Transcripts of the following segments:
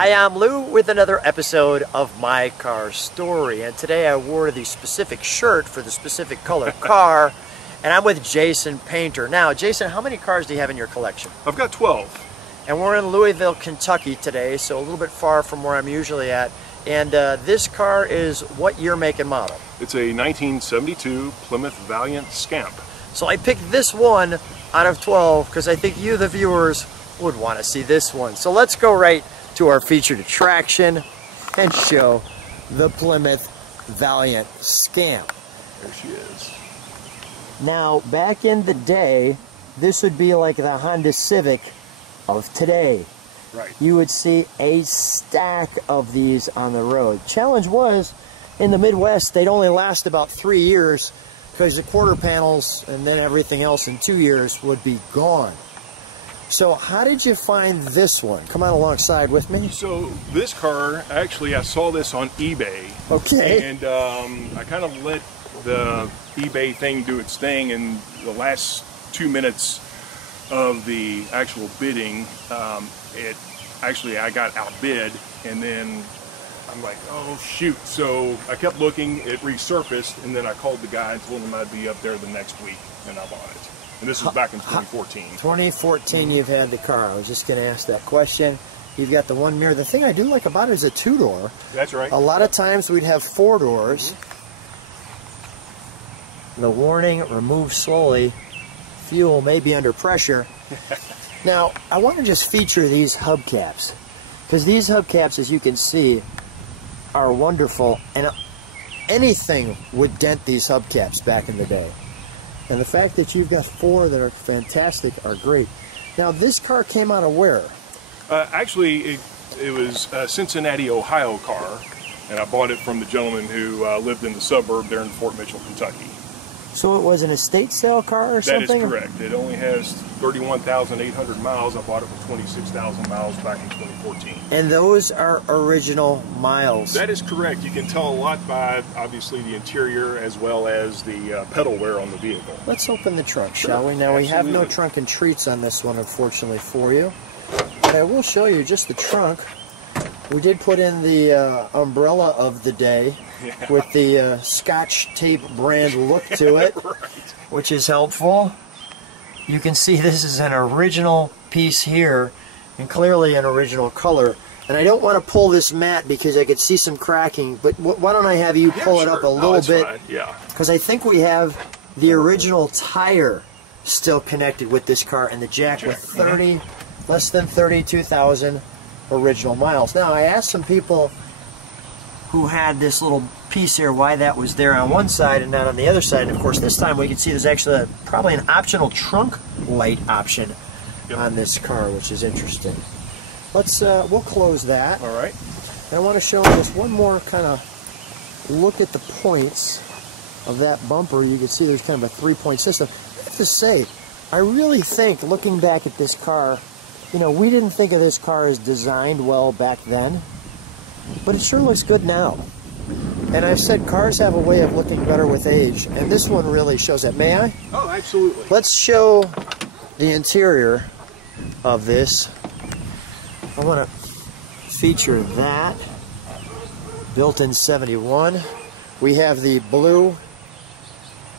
Hi, I'm Lou with another episode of My Car Story, and today I wore the specific shirt for the specific color car, and I'm with Jason Paynter. Now, Jason, how many cars do you have in your collection? I've got 12. And we're in Louisville, Kentucky today, so a little bit far from where I'm usually at. And this car is what year, make, and model? It's a 1972 Plymouth Valiant Scamp. So I picked this one out of 12 because I think you, the viewers, would want to see this one. So let's go right to our featured attraction and show the Plymouth Valiant Scamp. There she is. Now, back in the day, this would be like the Honda Civic of today. Right. You would see a stack of these on the road. Challenge was, in the Midwest, they'd only last about 3 years because the quarter panels and then everything else in 2 years would be gone. So how did you find this one? Come on alongside with me. So this car, actually I saw this on eBay. Okay. And I kind of let the eBay thing do its thing, and the last 2 minutes of the actual bidding, I got outbid, and then I'm like, oh shoot. So I kept looking, it resurfaced, and then I called the guy and told him I'd be up there the next week, and I bought it. And this was back in 2014. 2014 you've had the car. I was just going to ask that question. You've got the one mirror. The thing I do like about it is a two-door. That's right. A lot of times we'd have four doors. Mm-hmm. The warning, remove slowly. Fuel may be under pressure. Now, I want to just feature these hubcaps, because these hubcaps, as you can see, are wonderful, and anything would dent these hubcaps back in the day. And the fact that you've got four that are fantastic are great. Now, this car came out of where? Actually, it was a Cincinnati, Ohio car, and I bought it from the gentleman who lived in the suburb there in Fort Mitchell, Kentucky. So it was an estate sale car or something? That is correct. It only has 31,800 miles. I bought it for 26,000 miles back in 2014. And those are original miles? That is correct. You can tell a lot by, obviously, the interior as well as the pedal wear on the vehicle. Let's open the trunk, shall we? Now, Absolutely. We have no trunk and treats on this one, unfortunately, for you. But I will show you just the trunk. We did put in the umbrella of the day, yeah, with the Scotch tape brand look to it, right, which is helpful. You can see this is an original piece here, and clearly an original color. And I don't want to pull this mat because I could see some cracking, but why don't I have you pull it up a little bit? Fine. Yeah. Because I think we have the original tire still connected with this car, and the jack with less than 32,000 original miles. Now, I asked some people who had this little piece here why that was there on one side and not on the other side. And of course, this time we can see there's actually probably an optional trunk light option on this car, which is interesting. Let's we'll close that. All right. And I want to show just one more kind of look at the points of that bumper. You can see there's kind of a three-point system. I have to say, I really think, looking back at this car, you know, we didn't think of this car as designed well back then, but it sure looks good now. And I've said cars have a way of looking better with age, and this one really shows that. May I? Oh, absolutely. Let's show the interior of this. I want to feature that. Built in 71. We have the blue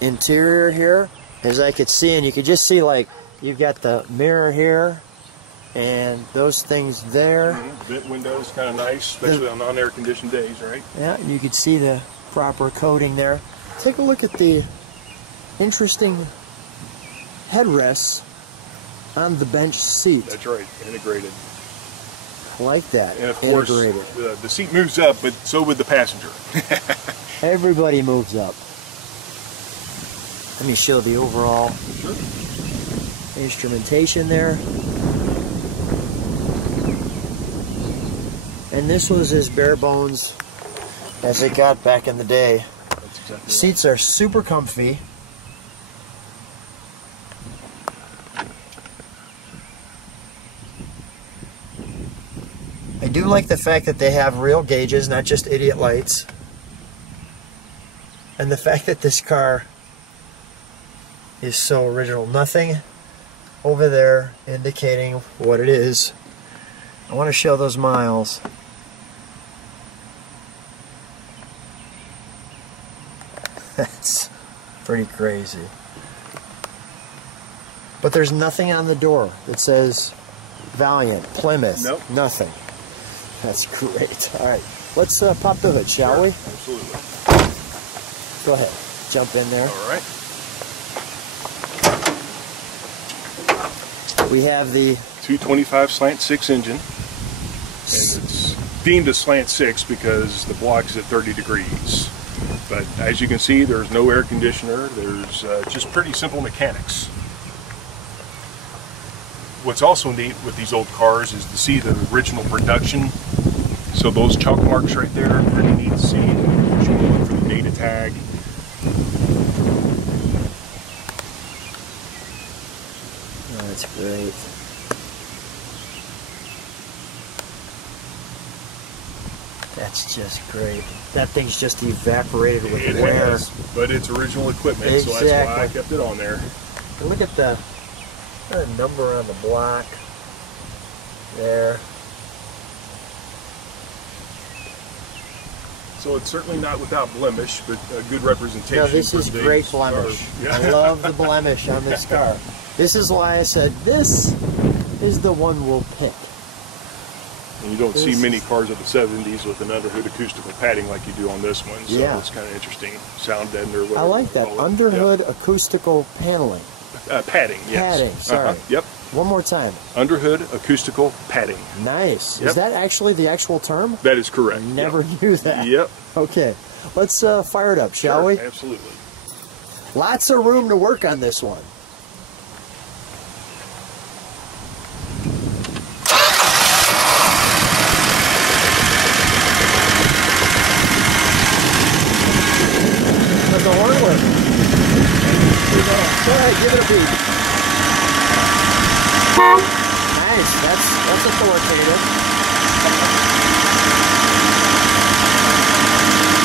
interior here, as I could see, and you could just see, like, you've got the mirror here, and those things there. Vent windows, kind of nice, especially on non-air conditioned days, right? Yeah, you could see the proper coating there. Take a look at the interesting headrests on the bench seat. That's right, integrated. I like that. And of course, integrated. The seat moves up, but so would the passenger. Everybody moves up. Let me show the overall instrumentation there. And this was as bare bones as it got back in the day. That's exactly Seats are super comfy. I do like the fact that they have real gauges, not just idiot lights. And the fact that this car is so original. Nothing over there indicating what it is. I want to show those miles. That's pretty crazy. But there's nothing on the door that says Valiant, Plymouth, nope. Nothing. That's great. All right, let's pop the hood, shall we? Absolutely. Go ahead, jump in there. All right. We have the 225 slant 6 engine, and it's deemed a slant 6 because the block is at 30 degrees. But as you can see, there's no air conditioner. There's just pretty simple mechanics. What's also neat with these old cars is to see the original production. So those chalk marks right there are pretty neat to see. You should look for the data tag. Oh, that's great. That's just great. That thing's just evaporated with It wear. has, but it's original equipment, Exactly. so that's why I kept it on there. And look at the number on the block there. So it's certainly not without blemish, but a good representation. No, this for is today's great blemish. cars. Yeah. I love the blemish on this car. This is why I said this is the one we'll pick. And you don't see many cars of the 70s with an underhood acoustical padding like you do on this one. So Yeah. it's kind of interesting. Sound deadener, whatever. I like that. you call it. Underhood acoustical paneling. Padding, yes. Padding, sorry. Yep. One more time. Underhood acoustical padding. Nice. Yep. Is that actually the actual term? That is correct. Never Yep. knew that. Yep. Okay. Let's fire it up, shall Sure, we? Absolutely. Lots of room to work on this one. Does the horn work? Go ahead, give it a beat. Nice, that's authoritative.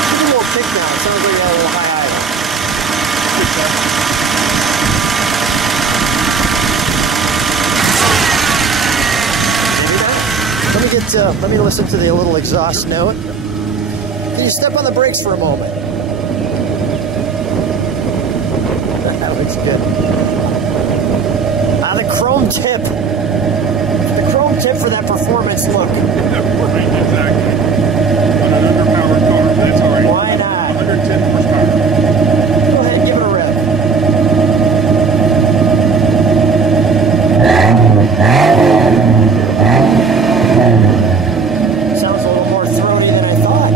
Give it a little kick now. It sounds like you got a little high idle. Let me listen to the little exhaust note. Can you step on the brakes for a moment? That looks good. Ah, the chrome tip. The chrome tip for that performance look. Right, exactly. On an underpowered car, that's all right. Why not? 110 horsepower. Go ahead and give it a rev. Sounds a little more throaty than I thought.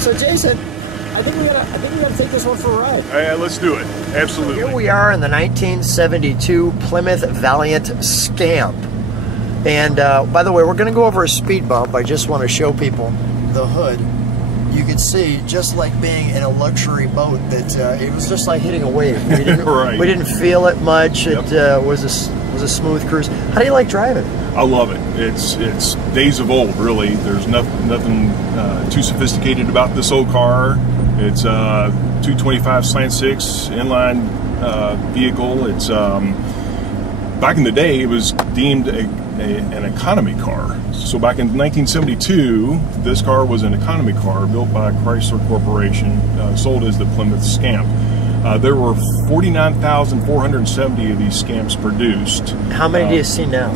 So Jason, I think we gotta take this one for a ride. Let's do it. Absolutely. Here we are in the 1972 Plymouth Valiant Scamp. And by the way, we're going to go over a speed bump. I just want to show people the hood. You can see, just like being in a luxury boat, that it was just like hitting a wave. We didn't, Right. we didn't feel it much. Yep. It was a smooth cruise. How do you like driving? I love it. It's days of old, really. There's nothing too sophisticated about this old car. It's a 225 slant 6 inline vehicle. It's back in the day, it was deemed an economy car. So back in 1972, this car was an economy car built by Chrysler Corporation, sold as the Plymouth Scamp. There were 49,470 of these Scamps produced. How many do you see now?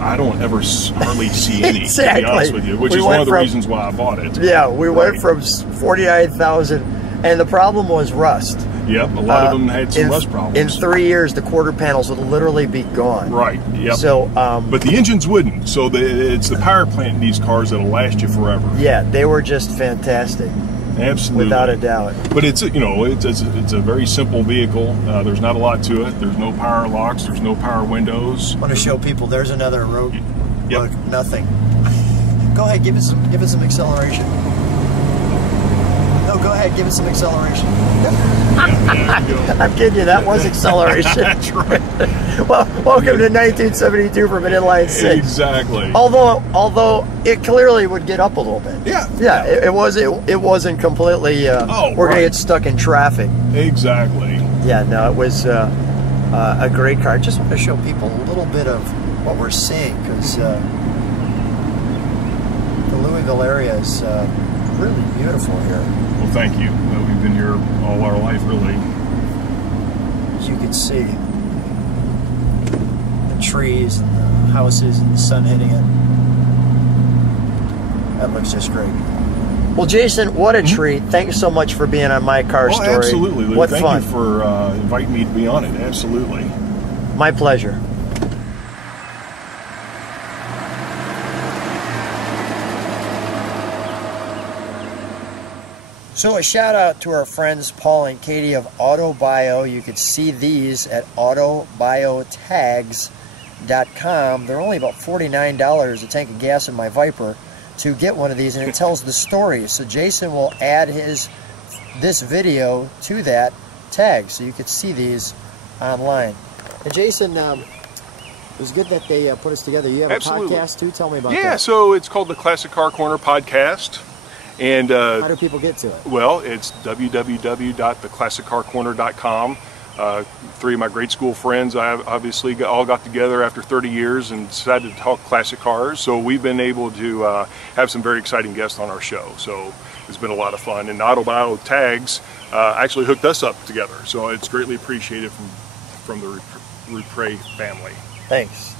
I don't ever hardly see any, Exactly. to be honest with you, which We is one went of the from- reasons why I bought it. Yeah, we went Right. from 49,000, and the problem was rust. Yep, a lot of them had some rust problems. In 3 years, the quarter panels would literally be gone. Right, yep. So, but the engines wouldn't, so it's the power plant in these cars that'll last you forever. yeah, they were just fantastic, Absolutely. without a doubt. But it's a very simple vehicle. There's not a lot to it. There's no power locks. There's no power windows. I want to show people there's another road. Yep. Look, nothing. Go ahead, give it some acceleration. No, go ahead, give it some acceleration. I'm kidding you, that was acceleration. That's right. Well, welcome to 1972 from an inline 6. Exactly. Although it clearly would get up a little bit. Yeah. Yeah, it wasn't completely. We're gonna right. get stuck in traffic. Exactly. Yeah, no, it was a great car. I just want to show people a little bit of what we're seeing, because the Louisville area is really beautiful here. Well, thank you. We've been here all our life, really. As you can see, the trees and the houses and the sun hitting it. That looks just great. Well, Jason, what a treat. Thanks so much for being on My Car Story. Absolutely, Lou. What Thank fun. you for inviting me to be on it. Absolutely. My pleasure. So a shout out to our friends Paul and Katie of AutoBio. You can see these at autobiotags.com. They're only about $49 a tank of gas in my Viper to get one of these, and it tells the story. So Jason will add this video to that tag, so you could see these online. And Jason, it was good that they put us together. You have Absolutely. a podcast too? Tell me about that. Yeah, so it's called the Classic Car Corner Podcast. And how do people get to it? well, it's www.theclassiccarcorner.com. Three of my grade school friends, I obviously all got together after 30 years and decided to talk classic cars. So we've been able to have some very exciting guests on our show. So it's been a lot of fun. And AutoBio Tags actually hooked us up together. So it's greatly appreciated from the Repre family. Thanks.